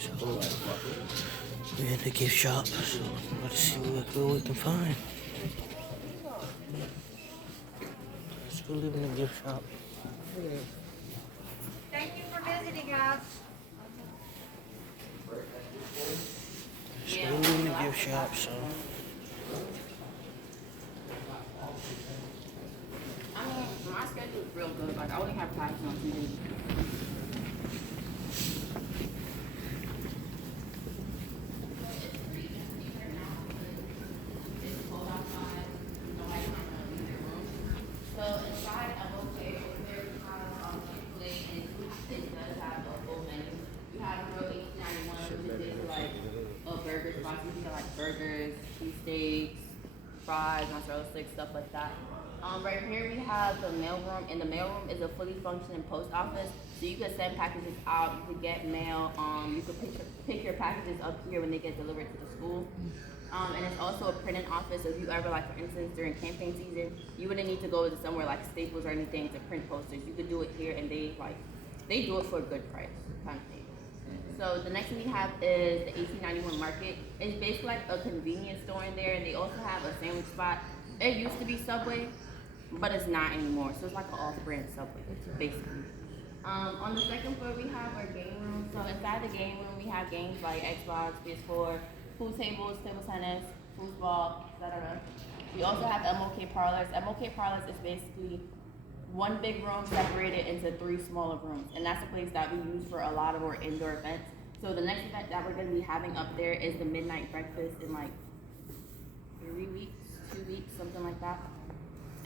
So we're in the gift shop. So let's see what good we can find. Let's go live in the gift shop. Thank you for visiting us. Let's go live in the gift shop. So. My schedule is real good. Like, I only have classes on Tuesdays. So inside, I'm okay. Over there, we have Chick-fil-A, and it does have a full menu. We have Grill 1891, which is like a burger spot. You can get like burgers, cheesesteaks, fries, mozzarella sticks, stuff like that. Right here we have the mailroom, and the mailroom is a fully functioning post office. So you can send packages out, you could get mail, you could pick your packages up here when they get delivered to the school. And it's also a printing office, so if you ever, like for instance, during campaign season, you wouldn't need to go to somewhere like Staples or anything to print posters. You could do it here, and they do it for a good price, kind of thing. So the next thing we have is the 1891 Market. It's basically like a convenience store in there, and they also have a sandwich spot. It used to be Subway, but it's not anymore. So it's like an off-brand Subway, basically. On the second floor, we have our game room. So inside the game room, we have games like Xbox, PS4, pool tables, table tennis, foosball, etc. We also have MLK Parlors. MLK Parlors is basically one big room separated into 3 smaller rooms. And that's a place that we use for a lot of our indoor events. So the next event that we're going to be having up there is the Midnight Breakfast in like 3 weeks, 2 weeks, something like that.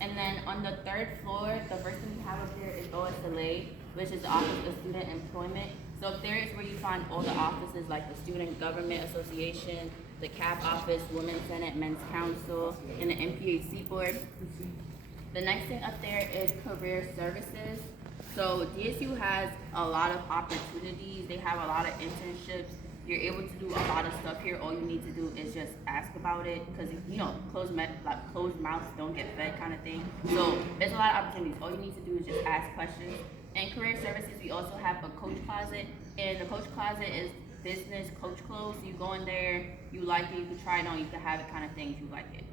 And then on the 3rd floor, the first thing we have up there is OSLA, which is the Office of Student Employment. So up there is where you find all the offices like the Student Government Association, the CAP office, Women's Senate, Men's Council, and the MPHC board. The next thing up there is career services. So DSU has a lot of opportunities. They have a lot of internships. You're able to do a lot of stuff here. All you need to do is just ask about it, because closed mouths don't get fed, kind of thing. So there's a lot of opportunities. All you need to do is just ask questions. In career services, we also have a coach closet, and the coach closet is business coach clothes. So you go in there, you like it, you can try it on, you can have it, kind of thing, if you like it.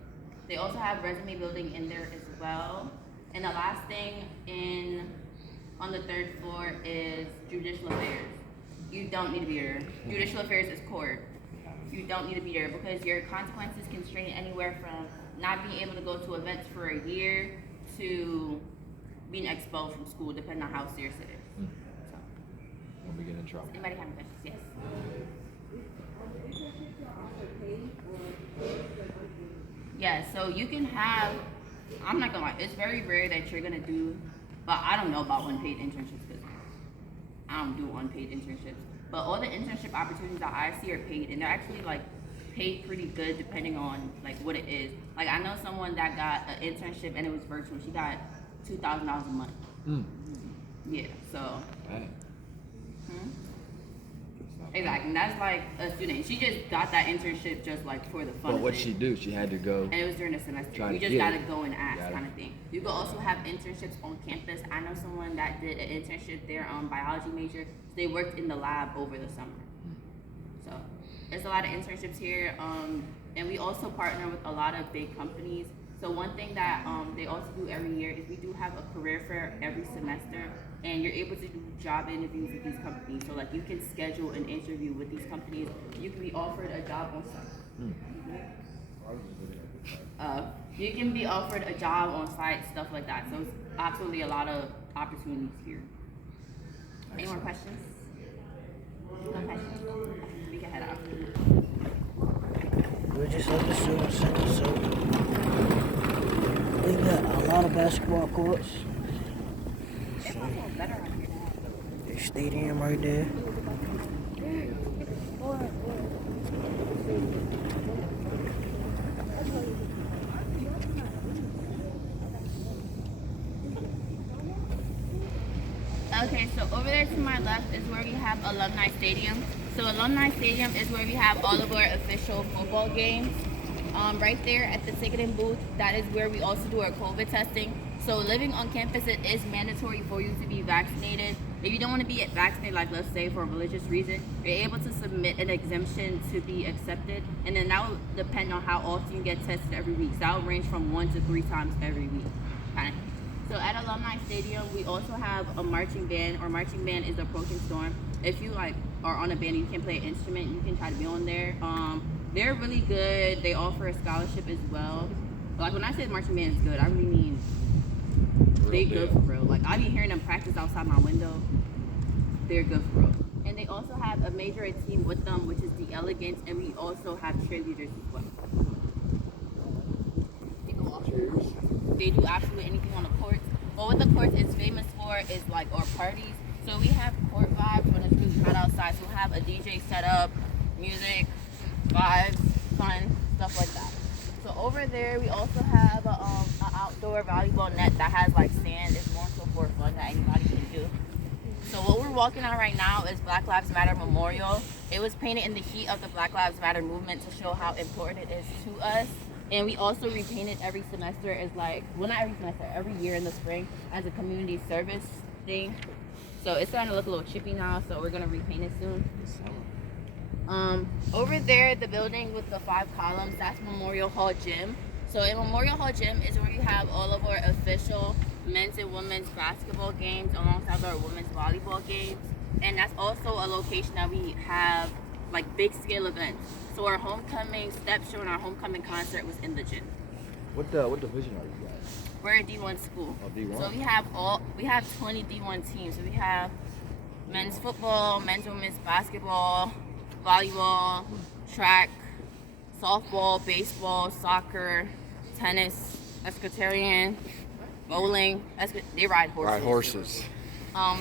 They also have resume building in there as well. And the last thing on the 3rd floor is judicial affairs. You don't need to be there. Judicial affairs is court. You don't need to be there because your consequences can range anywhere from not being able to go to events for a year to being expelled from school, depending on how serious it is. So, When we get in trouble. anybody have any questions? Yes. Yeah, so you can have, I'm not gonna lie, it's very rare that you're gonna do, but I don't know about unpaid internships because I don't do unpaid internships. But all the internship opportunities that I see are paid, and they're actually like paid pretty good depending on like what it is. Like I know someone that got an internship and it was virtual. She got $2,000 a month. Yeah, so. Right. Exactly, and that's like a student. She just got that internship just like for the fun. But of what'd it. she do? She had to go. And it was during the semester. Try You to just get gotta it. go and ask, Got it. kind of thing. You can also have internships on campus. I know someone that did an internship there on biology major. So they worked in the lab over the summer. So there's a lot of internships here, and we also partner with a lot of big companies. So one thing that they also do every year is we do have a career fair every semester, and you're able to do job interviews with these companies. So like you can schedule an interview with these companies. You can be offered a job on site. You can be offered a job on site, stuff like that. So it's absolutely a lot of opportunities here. Any more questions? No questions? We can head out. We're just at the student center, so we got a lot of basketball courts. It's also better on here. There's stadium right there. Okay, so over there to my left is where we have Alumni Stadium. So Alumni Stadium is where we have all of our official football games. Right there at the ticketing booth, that is where we also do our COVID testing. So living on campus, it is mandatory for you to be vaccinated. If you don't want to be vaccinated, like let's say for a religious reason, you're able to submit an exemption to be accepted, and then that will depend on how often you get tested every week. So that will range from 1 to 3 times every week. Kind of. So at Alumni Stadium, we also have a marching band. Our marching band is Approaching Storm. If you like are on a band and you can play an instrument, you can try to be on there. They're really good. They offer a scholarship as well. Like when I say marching band is good, I really mean they good for real. Like I be hearing them practice outside my window. They're good for real. And they also have a major team with them, which is the Elegance, and we also have cheerleaders as well. They do absolutely anything on the courts. But what the courts is famous for is like our parties. So we have court vibes when it's really hot outside. So we'll have a DJ set up, music, vibes, fun, stuff like that. So over there we also have an outdoor volleyball net that has like sand. It's more so for fun that anybody can do. So what we're walking on right now is Black Lives Matter Memorial. It was painted in the heat of the Black Lives Matter movement to show how important it is to us. And we also repaint it every semester as like, well not every semester, every year in the spring as a community service thing. So it's starting to look a little chippy now, so we're gonna repaint it soon. Over there, the building with the 5 columns, that's Memorial Hall Gym. So in Memorial Hall Gym is where you have all of our official men's and women's basketball games alongside our women's volleyball games. And that's also a location that we have like big scale events. So our homecoming step show and our homecoming concert was in the gym. What division are you guys? We're a D1 school. Oh, D1? So we have 20 D1 teams. So we have men's football, men's and women's basketball, volleyball, track, softball, baseball, soccer, tennis, equestrian, bowling. They ride horses. Ride horses.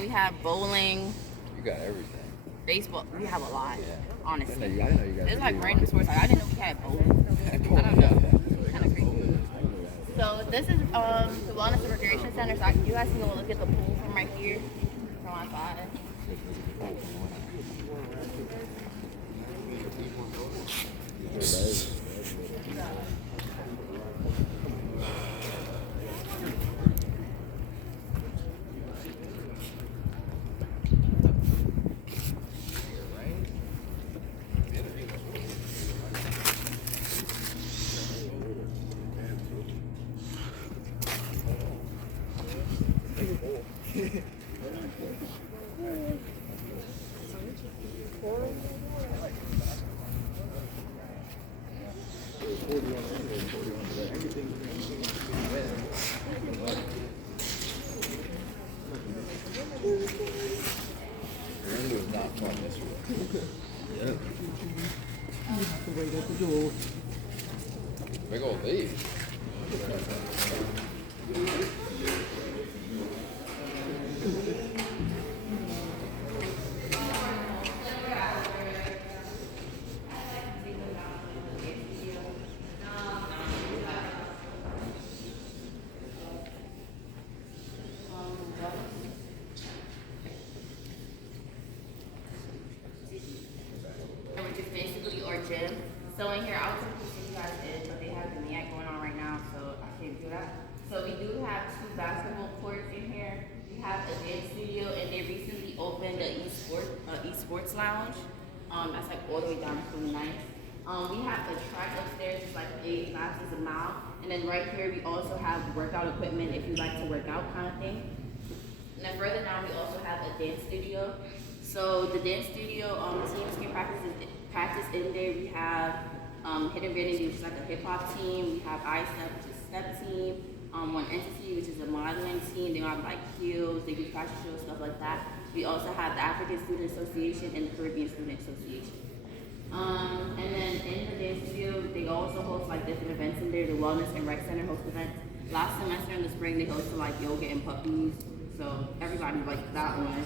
We have bowling, You got everything. baseball. We have a lot, Yeah. honestly. I didn't know you guys. There's like were random sports. Like, I didn't know we had bowling. I don't know. Kind of crazy. So this is the Wellness and Recreation Center. So you guys can go look at the pool from right here, from outside. Randy was not fun this week. Yep. Big old leaf. Which is basically our gym. So in here, I was supposed to see you guys in, but they have the MEAC going on right now, so I can't do that. So we do have 2 basketball courts in here. We have a dance studio, and they recently opened the esports lounge. That's like all the way down from the 9th. We have a track upstairs, it's like 8 laps is a mile. And then right here, we also have workout equipment if you like to work out kind of thing. And then further down, we also have a dance studio. So the dance studio teams can practice in there. We have Hidden Vanity, which is like a hip hop team. We have iStep, which is a step team. One Entity, which is a modeling team. They have like heels, they do fashion shows, stuff like that. We also have the African Student Association and the Caribbean Student Association. And then in the dance studio, they also host like different events in there. The Wellness and Rec Center hosts events. Last semester in the spring, they hosted like yoga and puppies. So everybody liked that one.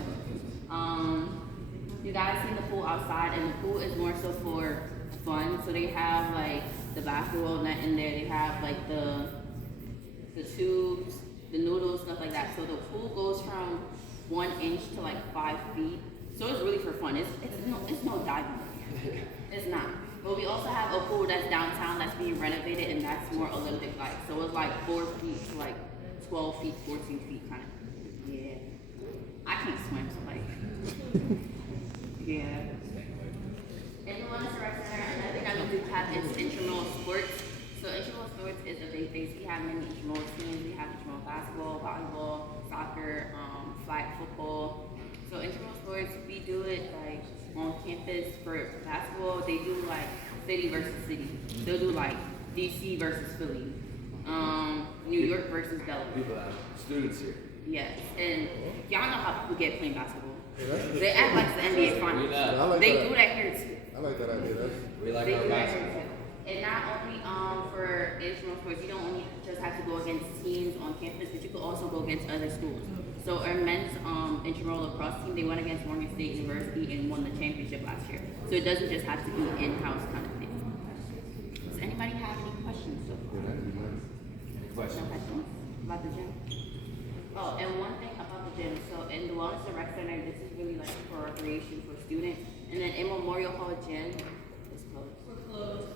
You guys see the pool outside, and the pool is more so for fun. So they have like the basketball net in there. They have like the tubes, the noodles, stuff like that. So the pool goes from 1 inch to like 5 feet. So it's really for fun. It's no diving. It's not. But we also have a pool that's downtown that's being renovated, and that's more Olympic like. So it's like 4 feet to like 12 feet, 14 feet kind of. Yeah. I can't swim, so like, yeah. And the Wellness Rec Center, another thing that we do have is intramural sports. So intramural sports is a big base. We have many intramural teams. We have intramural basketball, volleyball, soccer, flag football. So intramural sports, we do it like on campus for basketball. They do like city versus city. They'll do like DC versus Philly, New York versus Delaware. People have students here. Yes, and y'all know how people get playing basketball. They act like it's the NBA finals. They do that here too. I like that idea. We like They our do that here basketball. too. And not only for intramural sports, you don't only just have to go against teams on campus, but you could also go against other schools. So our men's intramural lacrosse team, they went against Morgan State University and won the championship last year. So it doesn't just have to be in-house kind of thing. Does anybody have any questions so far? No questions about the gym? Oh, and one thing about the gym, so in the Wellness and Rec Center, this is really like for recreation for students. And then in Memorial Hall Gym, it's closed. We're closed.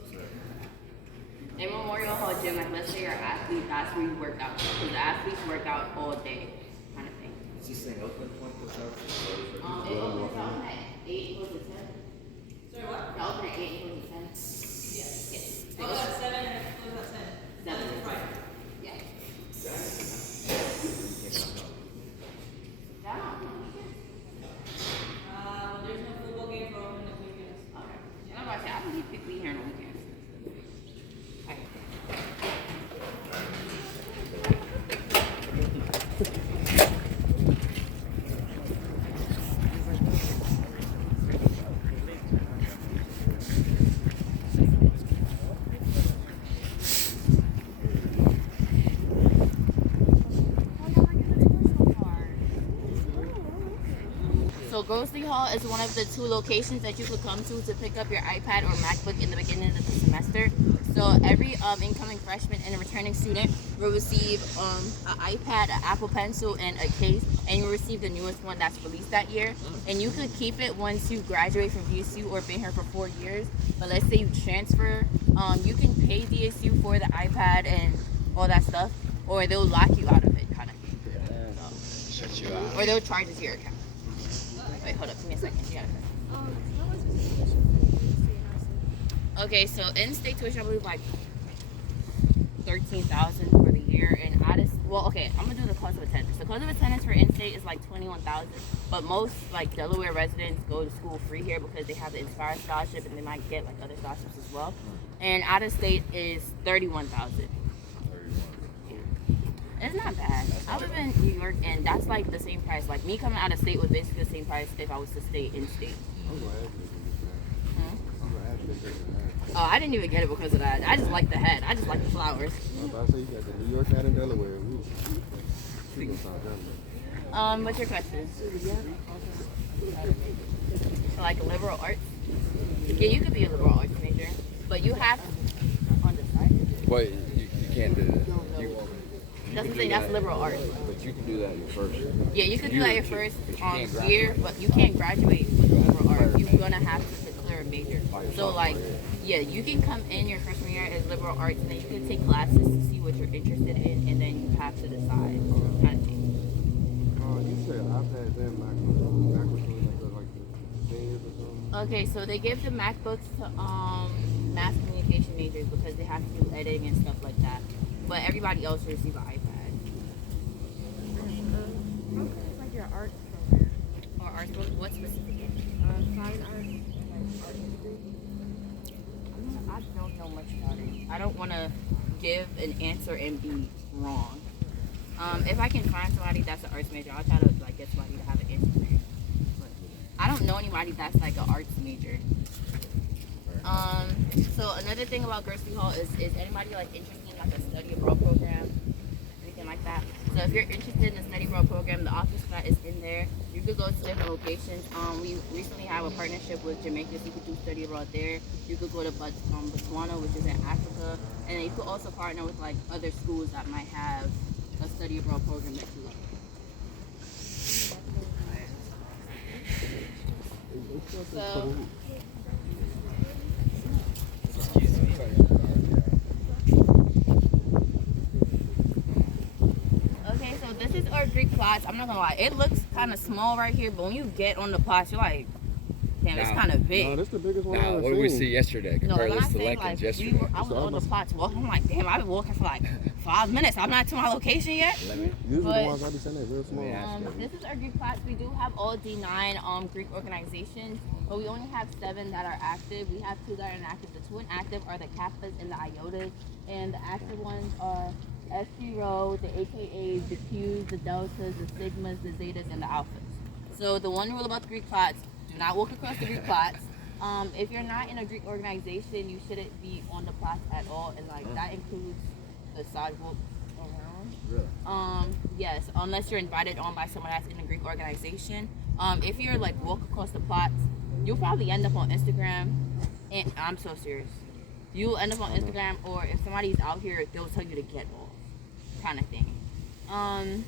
In Memorial Hall Gym, like let's say you're an athlete, that's where you work out. Because the athletes work out all day, kind of thing. Is this thing open 24/7? It opens up at 8 close to 10. Sorry, what? It opens at 8 close to 10. Yes. Yes. I go at 7 and I close at 10. That is Friday. Yeah. That on weekends? Well, there's no football game for open this weekend. Okay. I'm about to say, I can get quickly here on the weekends. Okay. So Grocery Hall is one of the 2 locations that you could come to pick up your iPad or MacBook in the beginning of the semester. So every incoming freshman and a returning student will receive an iPad, an Apple Pencil, and a case, and you'll receive the newest one that's released that year. And you could keep it once you graduate from DSU or been here for 4 years. But let's say you transfer, you can pay DSU for the iPad and all that stuff, or they'll lock you out of it, kind of thing. So, Shut you out. or they'll charge it to your account. Wait, hold up, give me a second. You gotta Okay, so in-state tuition, I believe like $13,000 for the year, and out of I'm gonna do the cost of attendance. The cost of attendance for in-state is like $21,000, but most like Delaware residents go to school free here because they have the Inspire scholarship, and they might get like other scholarships as well. And out of state is $31,000. It's not bad. I live in New York, and that's like the same price. Like me coming out of state was basically the same price if I was to stay in state. Oh, I didn't even get it because of that. I just like the hat. I just like the flowers. I'm about to say you got the New York hat in Delaware. What's your question? So like liberal arts? Yeah, you could be a liberal arts major, but you have on the side. Wait, you can't do that. That's the thing. That's liberal arts. But you can do that your first. Yeah, you could do that your first But you can't year, graduate. but you can't graduate with liberal arts. You're gonna have to declare a major. So like, yeah, you can come in your freshman year as liberal arts, and then you can take classes to see what you're interested in, and then you have to decide kind of thing. You said iPads and MacBooks like the things or something? Okay, so they give the MacBooks to mass communication majors because they have to do editing and stuff like that. But everybody else will receive an iPad. Like your art program. Or art book? What specifically? Fine art. I don't know much about it. I don't want to give an answer and be wrong. If I can find somebody that's an arts major, I'll try to like get somebody to have an answer for you. But I don't know anybody that's like an arts major. So another thing about Grocery Hall is anybody like interested in like a study abroad program, anything like that? So if you're interested in the study abroad program, the office for that is in there. You could go to different locations. We recently have a partnership with Jamaica, so you could do study abroad there. You could go to Botswana, which is in Africa, and then you could also partner with like other schools that might have a study abroad program that you like. So. are Greek plots. I'm not gonna lie, it looks kind of small right here, but when you get on the plots, you're like, damn, it's Nah. kind of No, big. this the biggest one I've Nah, ever what did we seen. see yesterday? No, Compare when I this to say Lincoln's like yesterday. I was on the plots walking. I'm like, damn, I've been walking for like 5 minutes. I'm not to my location yet. Usually But- the ones I be saying they're real small. Yeah. This is our Greek plots. We do have all D9 Greek organizations, but we only have 7 that are active. We have 2 that are inactive. The 2 inactive are the Kappas and the Iotas, and the active ones are SG Rho, the AKAs, the Qs, the Deltas, the Sigmas, the Zetas, and the Alphas. So the one rule about the Greek plots: do not walk across the Greek plots. If you're not in a Greek organization, you shouldn't be on the plots at all, and like that includes the sidewalk around. Really? Yes, unless you're invited on by someone that's in a Greek organization. If you're like walk across the plots, you'll probably end up on Instagram. And I'm so serious. You'll end up on Instagram, or if somebody's out here, they'll tell you to get off, kind of thing. And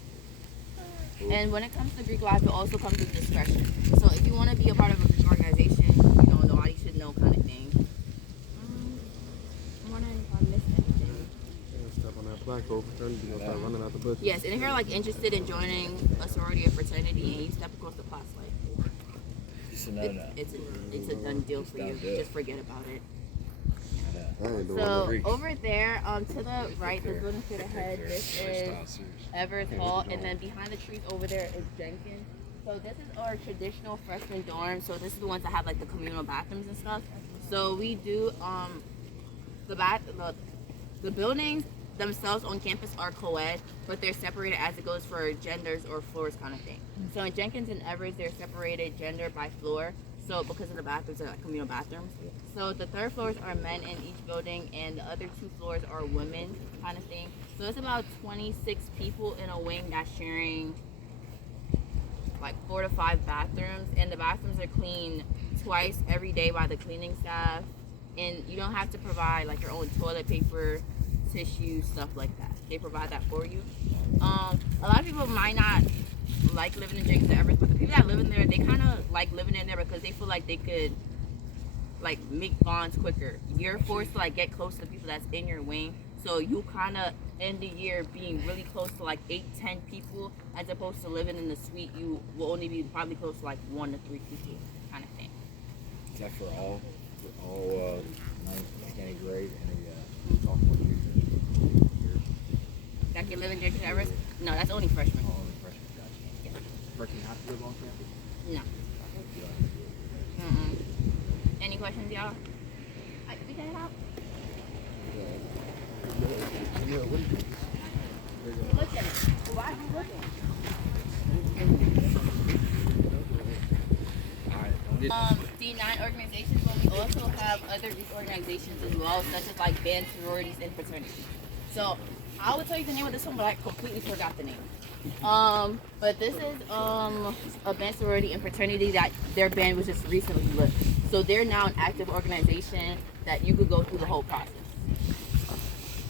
when it comes to Greek life, it also comes with discretion. So if you want to be a part of a Greek organization, you know, nobody should know kind of thing. I'm wondering if I missed anything. Step on that black hole fraternity, you're gonna start running out the bush. Yes, and if you're like interested in joining a sorority or fraternity and you step across the plots, like It's a no-no. it's a done deal for you. Done deal. Just forget about it. I ain't doing So Greeks. over there, to the right, the building straight ahead, this is Everett Hall, and then behind the trees over there is Jenkins. So this is our traditional freshman dorm. So this is the ones that have like the communal bathrooms and stuff. So we do the buildings themselves on campus are co-ed, but they're separated as it goes for genders or floors kind of thing. So in Jenkins and Everett, they're separated gender by floor. So because of the bathrooms, they're like communal bathrooms. So the 3rd floors are men in each building, and the other 2 floors are women kind of thing. So it's about 26 people in a wing that's sharing like 4 to 5 bathrooms, and the bathrooms are cleaned twice every day by the cleaning staff. And you don't have to provide like your own toilet paper, tissue, stuff like that. They provide that for you. A lot of people might not like living in Jenkins and Everett, but the people that live in there, they kind of like living in there because they feel like they could like make bonds quicker. You're forced to like get close to the people that's in your wing, so you kind of end the year being really close to like 8-10 people, as opposed to living in the suite. You will only be probably close to like 1 to 3 people kind of thing. Is that for all ninth, any grade, any sophomore, junior? That can live in Jenkins and Everett? No, that's only freshmen. Oh, only freshmen, gotcha. Freshmen have to live on campus? No. Any questions, y'all? We can head out. Look at it. Why are you looking? D9 organizations, but we also have other youth organizations as well, such as like band sororities and fraternities. So I would tell you the name of this one, but I completely forgot the name. But this is a band sorority and fraternity that their band was just recently lit. So they're now an active organization that you could go through the whole process.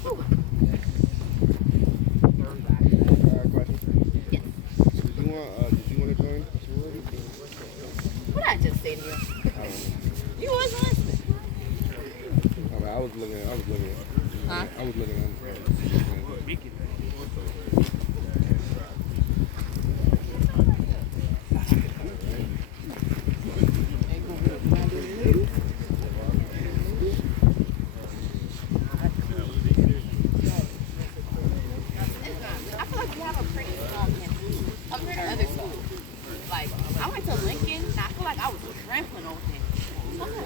Whew. Yes. Did you want to join a sorority? What did I just say to you? You wasn't listening. I was looking. Huh? I was looking on. I feel like we have a pretty small campus compared to other schools. Like, I went to Lincoln, and I feel like I was trampling over there.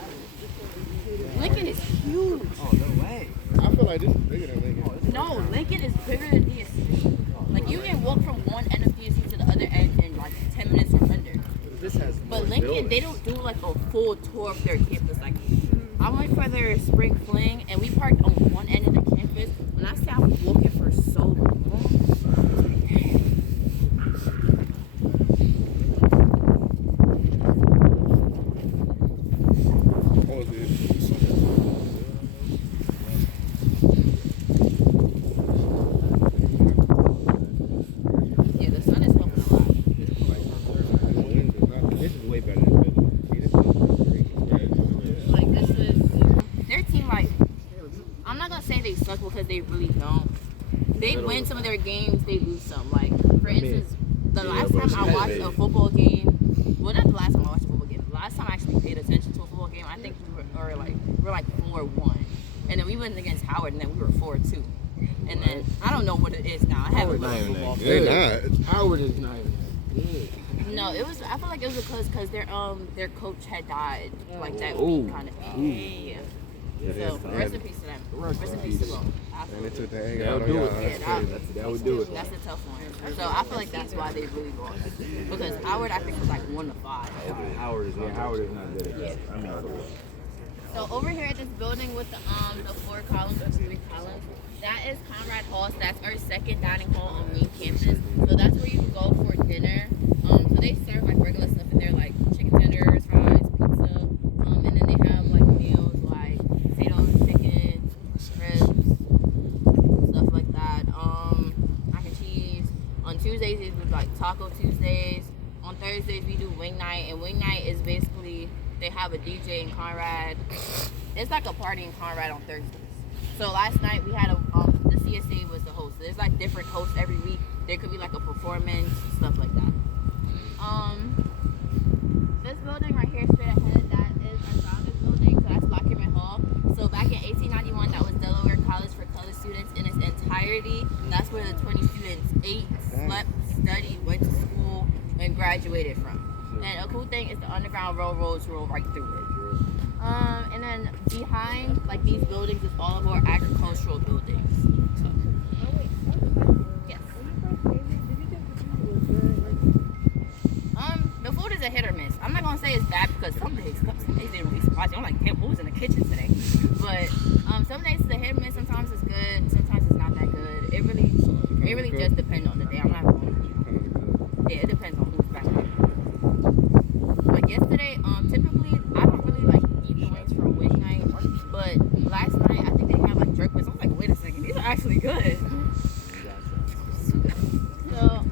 Lincoln is huge. Oh, no way. I feel like this is bigger than Lincoln. No, Lincoln is bigger than DSC. Like, you can walk from one end of DSC to the other end in like 10 minutes or under. This has But Lincoln, they don't do like a full tour of their campus. Like, I went for their spring fling, and we parked on one end of the campus. When I say I was walking for so long, Oh, is it? yeah, the sun is helping a lot. This is way better than Philly. See, this is great. Like, this is their team. Like, I'm not gonna say they suck because they really don't. They win some of their games, they lose some. Like, for instance, the last time I watched a football game, well, not the last time I watched a football game, the last time I actually paid attention to a football game, I think we were like 4-1, and then we went against Howard, and then we were 4-2, and then I don't know what it is now. I haven't looked at football. They're not. Howard is not even that good. No, it was. I feel like it was because their coach had died like that week kind of thing. Yeah. So rest in peace to them. Rest in peace to them. And they took the egg That out would on do y'all. it. Yeah, That would do it. That's a tough one. So I feel like that's why they really lost because Howard I think was like 1-5. Howard is not good. I mean, So over here at this building with the 4 columns or 3 columns, that is Conrad Hall. So that's our second dining hall on main campus. So that's where you can go for dinner. So they serve like regular stuff in there, like chicken tenders, fries, pizza, and then they have like meals like potatoes, chicken, ribs, stuff like that. Mac and cheese. On Tuesdays it was like Taco Tuesdays. On Thursdays we do wing night, and wing night is basically they have a DJ in Conrad. It's like a party in Conrad on Thursdays. So last night we had the CSA was the host. So there's like different hosts every week. There could be like a performance, stuff like that. This building right here straight ahead, that is our founders building. So that's Lockerman Hall. So back in 1891, that was Delaware College for colored students in its entirety. That's where the 20 students ate, slept, studied, went to school, and graduated from. And a cool thing is the Underground Railroads roll right through it. And then behind like these buildings is all of our agricultural buildings. So, yes. The food is a hit or miss. I'm not gonna say it's bad because some days they don't be surprised. I'm like, damn, who was in the kitchen today? But some days it's a hit or miss. Sometimes it's good. Sometimes it's not that good. It really just depends on the day. I'm not gonna. Yeah, it depends on who's back there. Like yesterday, typically I don't really like eat the wings for a wing night, but last night I think they had like jerk wings. I was like, wait a second, these are actually good. So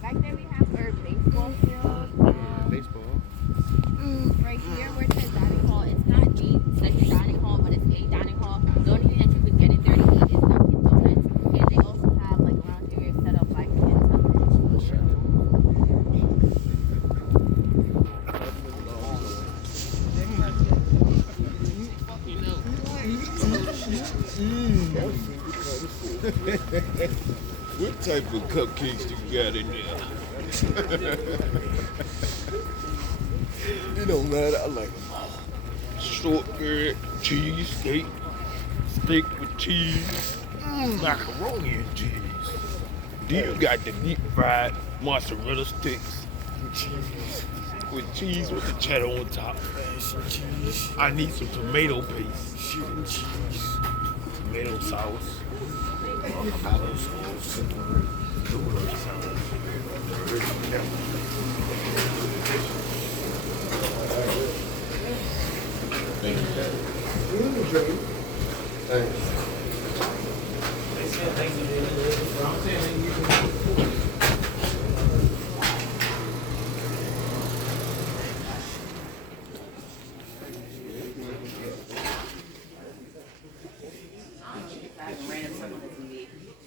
back there we have our baseball field. Baseball. Right here where it says dining hall, it's not the second dining hall, but it's a dining hall. The only thing that you could get in there to eat is Dunkin' Donuts, and they also have like lounge areas set up like What type of cupcakes you got in there? It don't matter. I like them all. Shortbread, cheesesteak, steak with cheese, macaroni and cheese. Then you got the deep fried mozzarella sticks with cheese with the cheddar on top. I need some tomato paste, tomato sauce, avocado sauce, tomato sauce.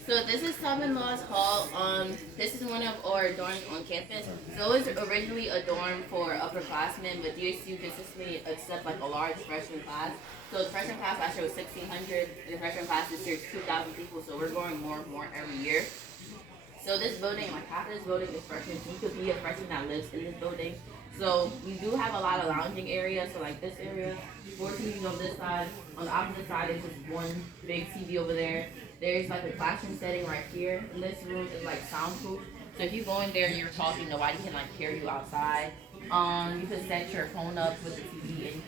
So this is Son-in-Law's Hall. This is one of our dorms on campus. So it was originally a dorm for upperclassmen, but DSU consistently accept like a large freshman class. So the freshman class last year was 1,600. The freshman class this year is 2,000 people. So we're growing more and more every year. So this building, like half of this building is freshmen. So you could be a freshman that lives in this building. So we do have a lot of lounging areas. So like this area, 4 TVs on this side. On the opposite side is just one big TV over there. There's like a classroom setting right here. And this room is like soundproof. So if you go in there and you're talking, nobody can like hear you outside. You can set your phone up with the TV and